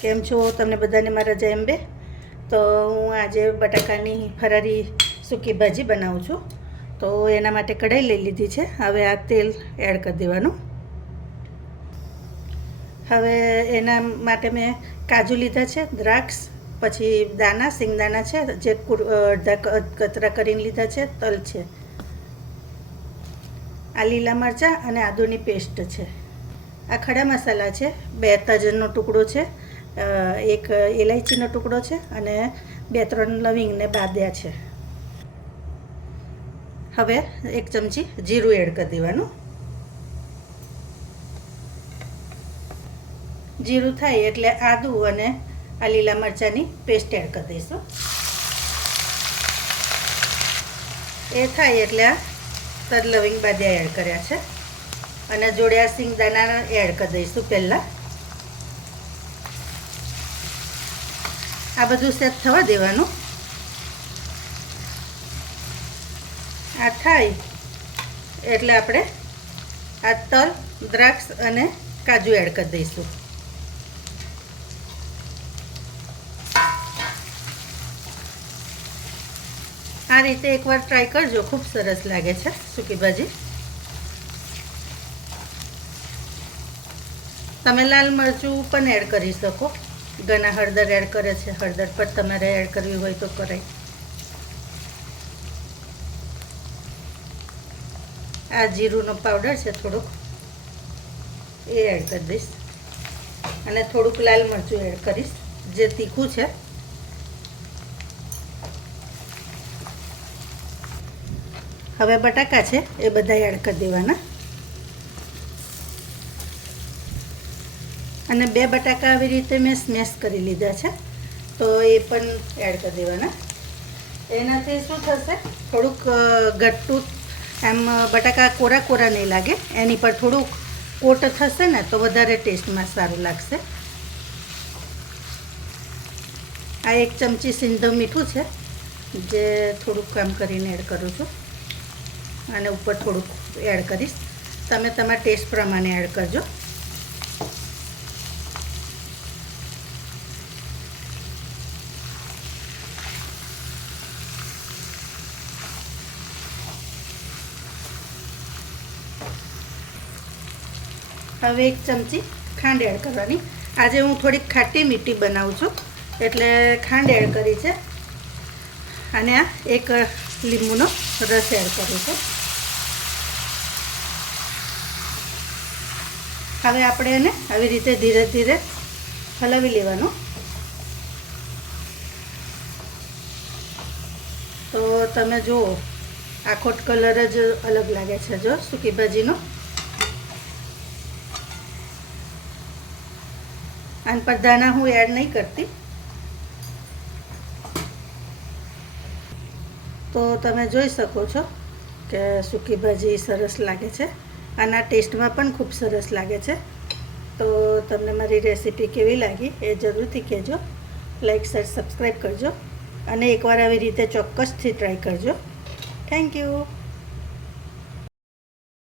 કેમ છો? તમને બધાને મારા જય અંબે. તો હું આજે બટાકાની ફરારી સૂકી ભાજી બનાવું છું. તો એના માટે કઢાઈ લઈ લીધી છે. હવે આ તેલ એડ કરી દેવાનું. હવે એના માટે મેં કાજુ લીધા છે, દ્રાક્ષ, પછી દાના, સિંગદાણા છે, જે અડધા કતરા કરીને લીધા છે, તલ છે. આ લીલા મરચાં અને આદુની પેસ્ટ છે. આ ખડા મસાલા છે, બે તજનો ટુકડો છે એક ઇલાયચીનો ટુકડો છે અને બે ત્રણ લવિંગને બાદ્યા છે. હવે એક ચમચી જીરું એડ કરી દેવાનું. જીરું થાય એટલે આદુ અને આ લીલા મરચાંની પેસ્ટ એડ કરી દઈશું. એ થાય એટલે આ તજ લવિંગ બાદ્યા એડ કર્યા છે. અને જોડે આ સિંગદાણા એડ કરી દઈશું પહેલાં. આ બધું સેટ થવા દેવાનું. આ થાય એટલે આપણે આ તલ, દ્રાક્ષ અને કાજુ એડ કરી દઈશું. આ રીતે એકવાર ટ્રાય કરજો, ખૂબ સરસ લાગે છે સૂકી ભાજી. તમે લાલ મરચું પણ એડ કરી શકો. ઘણા હળદર એડ કરે છે. હળદર પણ તમારે એડ કરવી હોય તો કરાય. આ જીરુંનો પાવડર છે થોડુંક. એ એડ કરી દઈશ. અને થોડુંક લાલ મરચું એડ કરીશ. જે તીખું છે. હવે બટાકા છે, એ બધા એડ કરી દેવાના. અને બે બટાકા આવી રીતે મેં સ્મેશ કરી લીધા છે. તો એ પણ એડ કરી દેવાના. એનાથી શું થશે? થોડુંક અ, એમ બટાકા કોરા કોરા નહીં લાગે. એની પર થોડુંક કોટ થશે ને તો વધારે ટેસ્ટમાં સારું લાગશે. આ એક ચમચી સિંધો મીઠું છે જે થોડુંક કામ કરીને એડ કરું છું. અને ઉપર થોડુંક એડ કરીશ. તમે તમારા ટેસ્ટ પ્રમાણે એડ કરજો. હવે એક ચમચી ખાંડ એડ કરવાની. આજે હું થોડીક ખાટી મીઠી બનાવું છું, એટલે ખાંડ એડ કરી છે. અને આ એક લીંબુનો રસ એડ કરું છું. હવે આપણે એને આવી રીતે ધીરે ધીરે હલાવી લેવાનું. તો તમે જુઓ આખોટ કલર જ અલગ લાગે છે જો સૂકી ભાજીનો આન પર દાણા હું એડ નહીં કરતી. તો તમે જોઈ શકો છો કે સૂકી ભાજી સરસ લાગે છે. આના ટેસ્ટમાં પણ ખૂબ સરસ લાગે છે. તો તમને મારી રેસીપી કેવી લાગી એ જરૂરથી કહેજો. લાઈક, શેર, સબસ્ક્રાઈબ કરજો. અને એકવાર આવી રીતે ચોક્કસથી ટ્રાય કરજો. thank you.